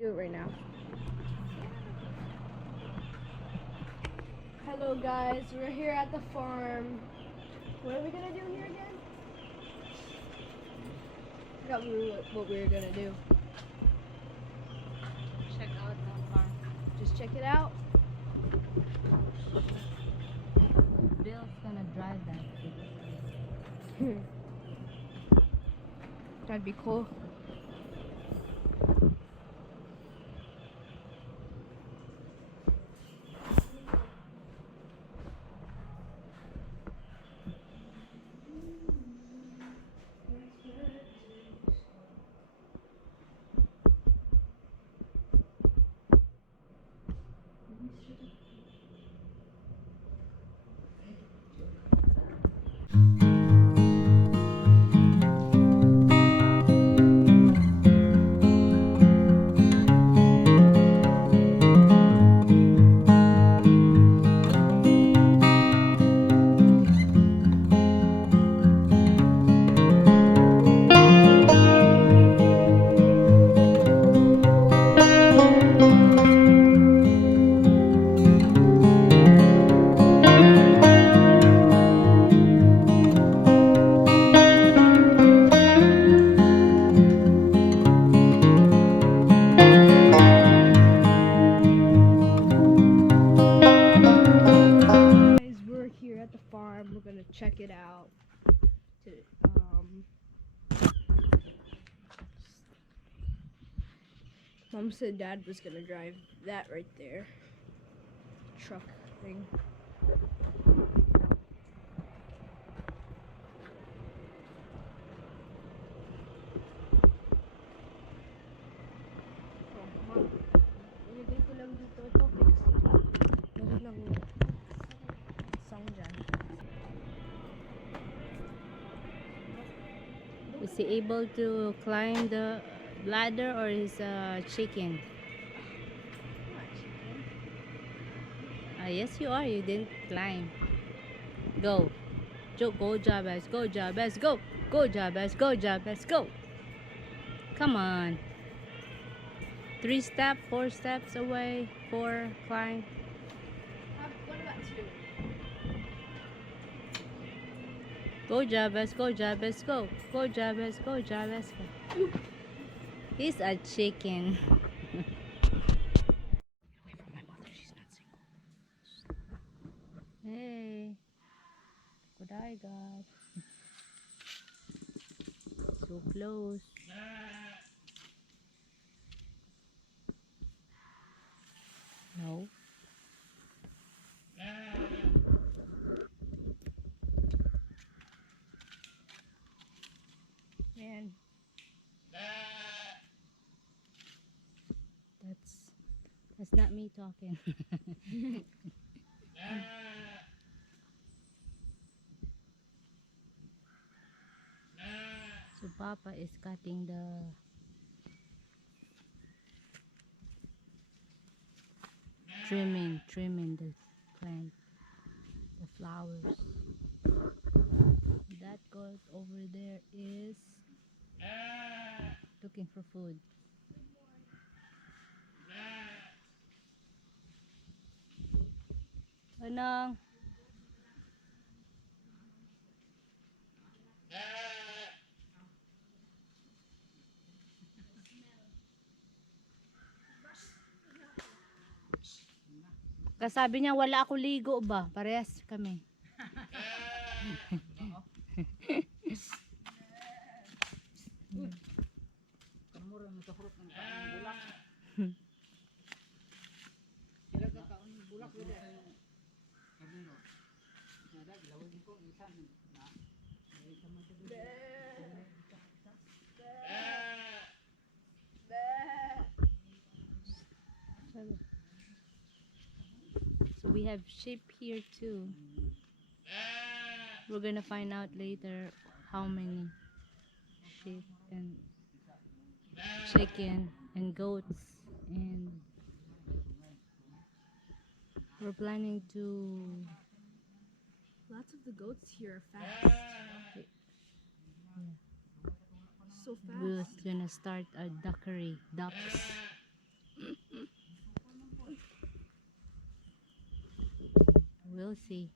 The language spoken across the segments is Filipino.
Do it right now. Hello guys, we're here at the farm. What are we gonna do here again? I forgot what we were gonna do. Check out the farm. Just check it out. Bill's gonna drive that. That'd be cool. We're here at the farm. We're gonna check it out. Mom said Dad was gonna drive that right there. Truck thing. Oh, Mom, ilagay ko lang dito ito kasi meron lang sound dyan. Is he able to climb the ladder or is a chicken? Yes, you are. You didn't climb. Go. Go, Jabez. Go, Jabez. Go. Go, Jabez. Go, Jabez. Go. Come on. 3 steps, 4 steps away. 4, climb. What about 2? Go, Jabez. Go, Jabez. Go. Go, Jabez. Go, Jabez. Go. He's a chicken. Hey. Good eye, God. So close. No. Man, That's not me talking. So Papa is cutting trimming the plant, the flowers. That goat over there is looking for food. Anong? Kasabi niya wala ako ligo ba? Parehas kami. So we have sheep here too. We're gonna find out later how many sheep and chicken and goats, and we're planning to lots of the goats here are fast. So fast. we're gonna start a ducks. You'll see.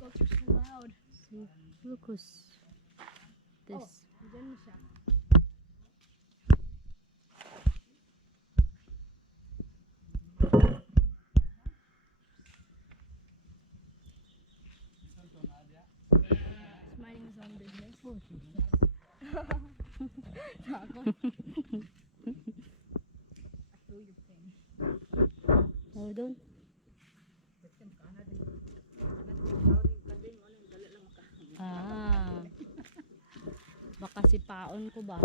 Goats are so loud. See, look who's this. Oh, dyan na siya. Smiling his own business. Takot. Hold on. Ah. Baka sipaon ko ba?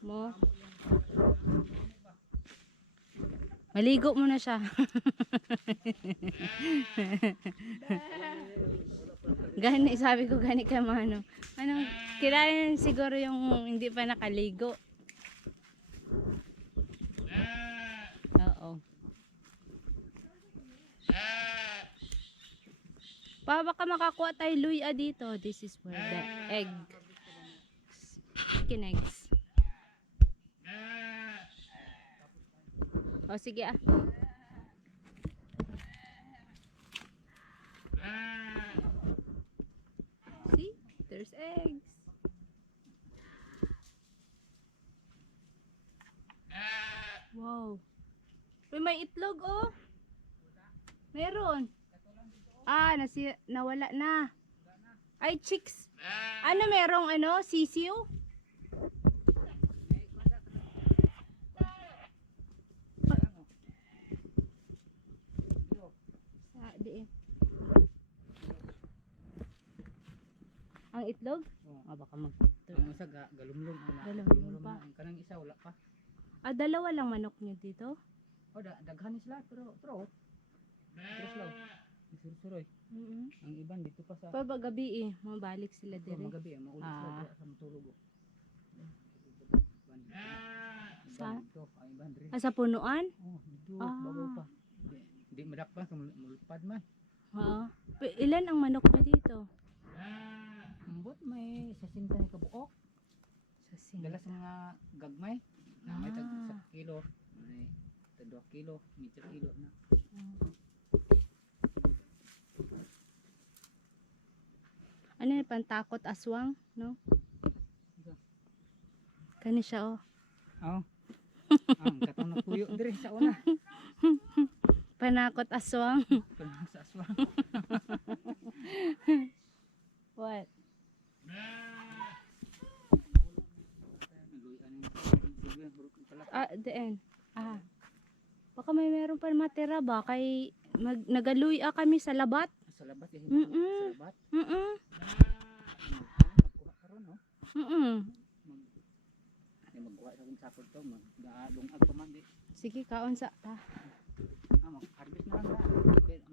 Mo. Maligo mo na siya. Gani, sabi ko gani ka mano. Ano, kilala siguro yung hindi pa nakaligo. Oo. Pa, baka makakuha tayo luya dito. This is where the egg. Chicken eggs. O, sige ah. See? There's eggs. Wow. Uy, may itlog oh. Meron. Ah, nawala na. Ay, chicks. Ano merong ano? Sisiw? Diin. Ang itlog? Ah, baka Masaga, galumlum. Galumlum pa. Ang kanang isa, wala pa. Ah, dalawa lang manok nyo dito? O, daghan sila, pero slow. Suroy. Ang iban dito pa sa... Pa gabi eh, mabalik sila dire. Magabi, maulit sila sa matulog. Sa punuan? Oh, dito, babaw pa. Hindi madakpan, mulupad man. Oo. Ilan ang manok nyo dito? Ambot, may sasinta ni kabuok. Dala sa mga gagmay. May tag sa kilo. May tag 2 kilo, meter kilo na. Ano yung pantakot aswang, no? Kani siya oh. Oo. Ang katong napuyo dire sa una. Panakot aswang. Panakot sa aswang. What? Ah, the end. Ah. Baka may meron pa matira ba? Kay nagaluya kami sa labat. Sa labat eh. Mm-mm. Sa labat. Mm-mm. Magkuha karon no. Mm-mm. Magkuha sa kung sapod to, magdungag pa man di. Sige, kaon sa ta. Mag-harvest na lang na.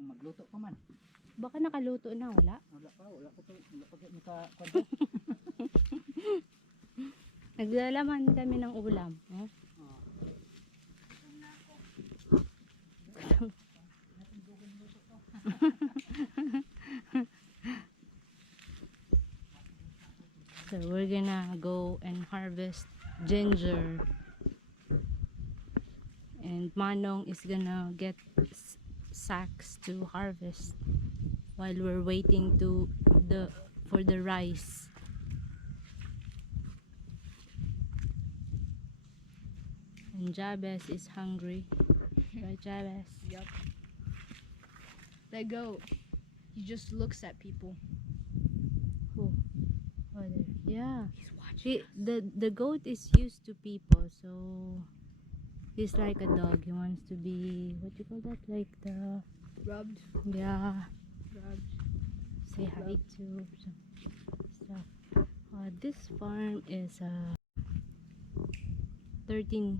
Magluto pa man. Baka nakaluto na, wala? Wala pa to. Wala pa maka kwento. Naglalaman kami ng ulam. Eh? So we're gonna go and harvest ginger, and Manong is gonna get sacks to harvest while we're waiting for the rice. And Jabez is hungry. Right, Jabez? Yep. That goat, he just looks at people. Who? Oh, there. Yeah. He's watching. The goat is used to people, so he's like a dog. He wants to be, what you call that? Like the... Rubbed. Yeah. Rubbed. Say hi to some stuff. This farm is 13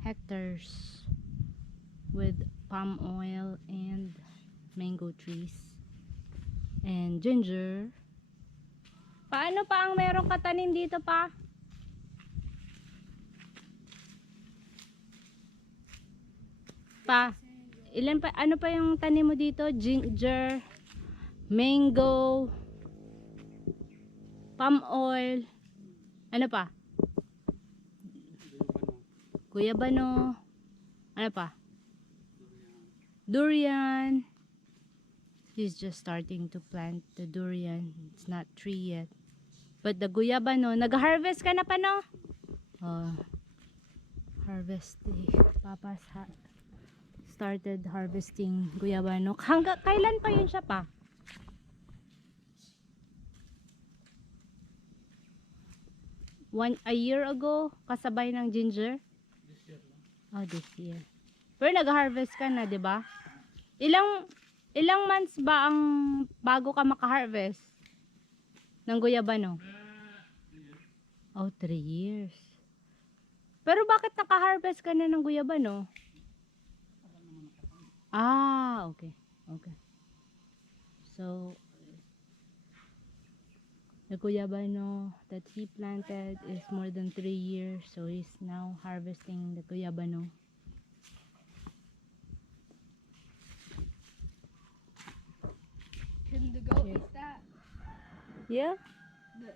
hectares with palm oil and mango trees and ginger. Paano pa ang meron katanim dito pa? Pa, ilan pa, ano pa yung tanim mo dito? Ginger, mango, palm oil, Ano pa? Guyabano. Ano pa? Durian. He's just starting to plant the durian. It's not tree yet. But the guyabano, nag-harvest ka na pa, no? Oh, harvest. Papa's started harvesting guyabano. Kailan pa yun siya pa? A year ago, kasabay ng ginger? This year lang. Oh, this year. Pero nag-harvest ka na, di ba? Ilang months ba ang bago ka maka-harvest ng guyabano? Oh, 3 years. Pero bakit naka-harvest ka na ng guyabano? Ah, okay. Okay. So, the guyabano that he planted is more than 3 years. So, he's now harvesting the guyabano. Can the goat eat that? Yeah?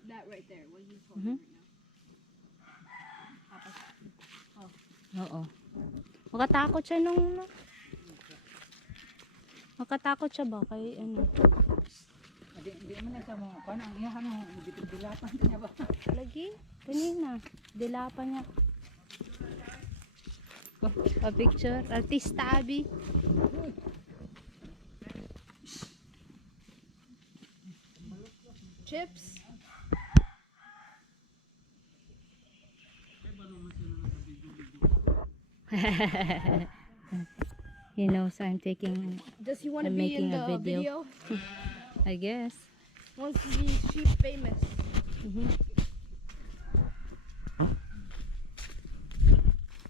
That right there, what he's holding right now. Oo. Makatakot siya nung... Makatakot siya ba? Kay ano? Hindi mo na sa mga paano ang iyahan mo. Dilapan niya ba? Lagi? Kanina. Dilapan niya. Pa-picture. Artista, Abi. Chips? He knows I'm taking... Does he want to I'm be in making a the video. video? I guess. Wants to be sheep famous.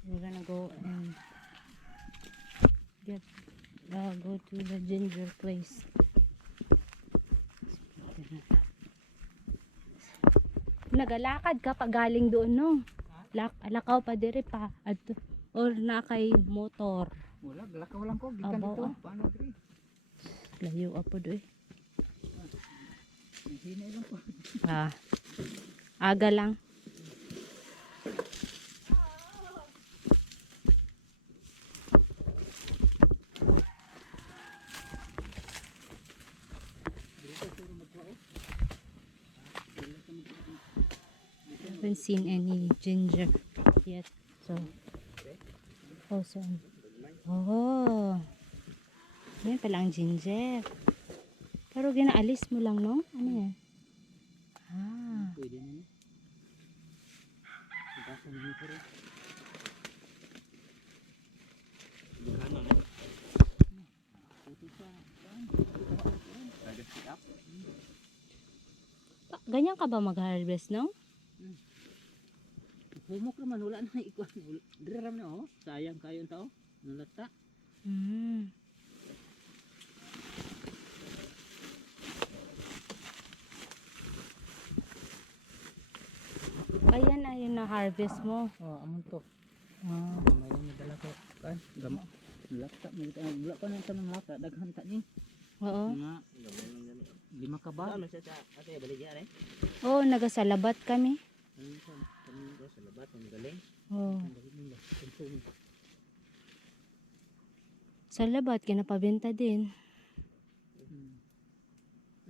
We're gonna go and go to the ginger place. Nagalakad ka pa galing doon, no? Lakaw pa dire pa or na kay motor. Wala, lakaw lang ko. Gikan dito. Paano diri? Layo apo do eh. Hinay lang po. Aga lang. Haven't seen any ginger yet, so yan pala ang ginger, pero ginaalis mo lang, no? Ano yan? Pwede na niya. Basta na niya pero. Bukana na. Ganyan ka ba mag-harvest, no? Humok naman, wala na ikuan. Diram na oh. Sayang kayo tao. Nalata. Ayan, ayun na harvest mo. Oh, amon to. Mayroon na dala ko. Kan, gama. Nalata, wala pa nang tanong lata. Daghan ta ni. Oo. Nga 5 ka ba? Oo, nagasalabat kami. Oh. Salabat, kinapabenta din.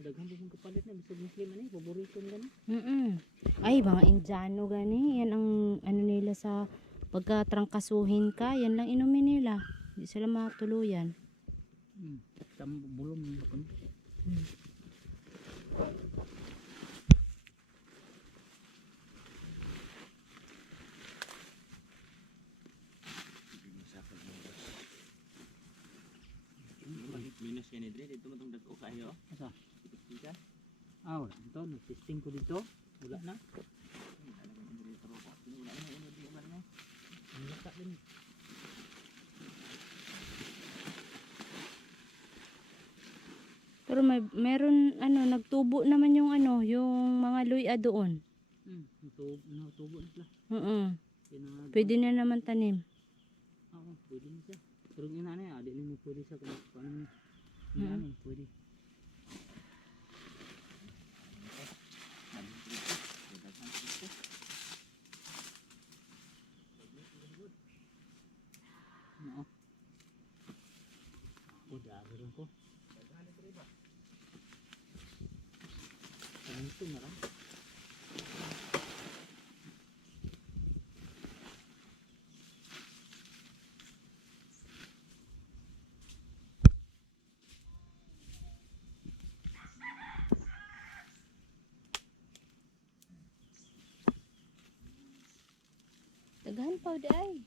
Daghan din kapalit na bisag muslim ani, paborito nila. Ay, mga Indiano gani. Yan ang ano nila sa pagkatrangkasuhin ka. Yan lang inumin nila. Hindi sila matuluyan. Bulong mo kun. Minus yan dito, dito mo itong dagko kayo. Asa? Wala. Ito, nag-testing ko dito. Wala na. Ang lata din. Pero meron ano, nagtubo naman yung ano, yung mga luya doon. Natubo na sila. Pwede na naman tanim. Oo, pwede na siya. Pero yung nanay, adik na pwede siya kung paano nanay, pwede. ko. Ito na lang. Daghan pa day.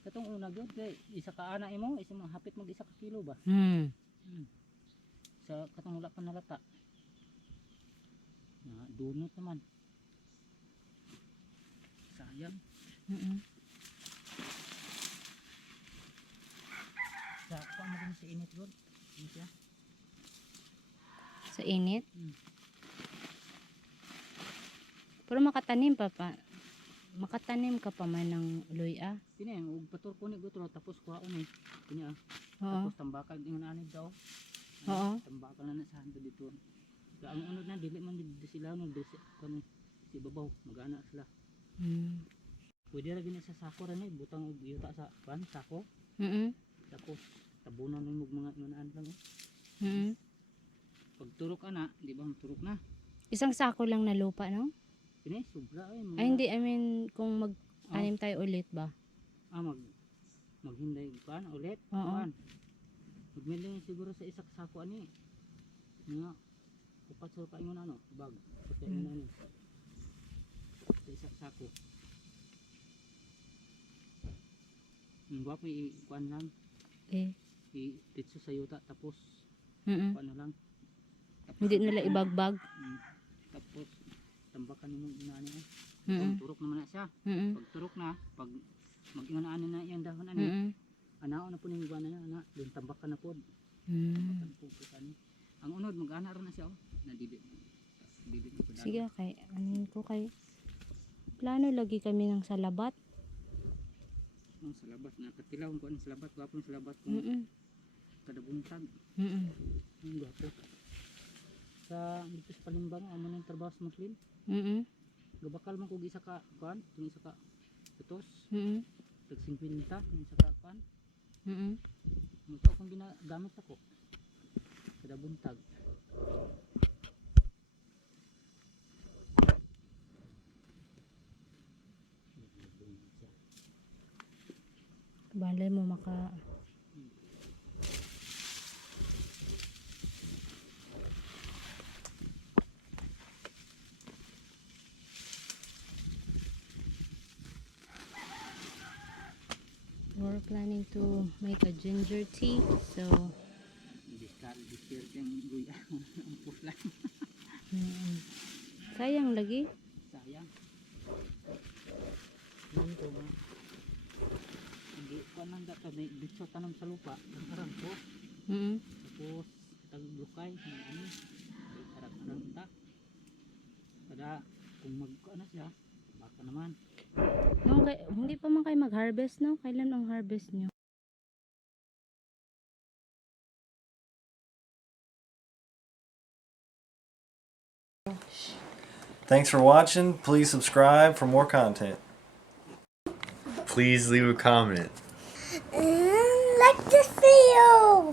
Katong una gyud kay isa ka ana imo, isa mo hapit mag isa ka kilo ba? Sa katong wala pa nalata. Na dunot naman. Sayang. Sa pa mo din sa init gud. Ano siya? Sa init. Pero makatanim pa. Makatanim ka pa man ng luya. Kini ug patur ko ni gutro tapos kuhaon ni. Kini Oo. tapos tambakan ingon ani daw. Oo. Tambakan na sa hando dito. Sa ang unod na dili man di sila no di si babaw magana sila. Pwede ra gini sa sako ra ni butang og yuta sa pan sako. Tapos tabunan mo mga ingonaan lang. Pag turok ana, di ba turok na. Isang sako lang na lupa, no? Kini sobra ay mga. Ay hindi, I mean kung mag-anim tayo ulit ba? Maghinday pan ulit. Oo. Magmiling siguro sa isak sako ani. Nga upat sa kaingon ano, bag. Kasi ano. Sa isak sako. Ang guwapo i-kuan lang. I-ditso sa yuta tapos kuan na lang. Tapos, Hindi nila ibagbag. Tapos tambakan mo inani eh. Turok naman na siya. Pag turok na, pag mag-ingaan na yung dahon ani. Anao na po ning guana niya, ana, din tambakan na pod. Tambakan po kani. Ang unod mag-ana ra na siya na dili. Dili ko dali. Sige kay anin ko kay plano lagi kami ng salabat. Sa labat na katilaw ko sa labat, gapon sa labat ko. Kada buntag. Ang gapo. Sa dito sa Palimbang amo nang trabaho sa Muslim. Gabakal man kog isa ka kuan, isa ka putos. Tag 50 isa ka kuan. Muto akong ginagamit ako. Kada buntag. Balay mo maka We're planning to make a ginger tea, so Discard yung luya. Ang pusla. sayang lagi. Sayang. Yun ko ba? Hindi ko nang dato dito tanong sa lupa. Ang arang ko. Tapos taglukay. Ano? Arang ta. Kada kung mag-ano siya, baka naman. No, hindi pa man kayo mag-harvest, no? Kailan ang harvest nyo? Thanks for watching. Please subscribe for more content. Please leave a comment. Like this video.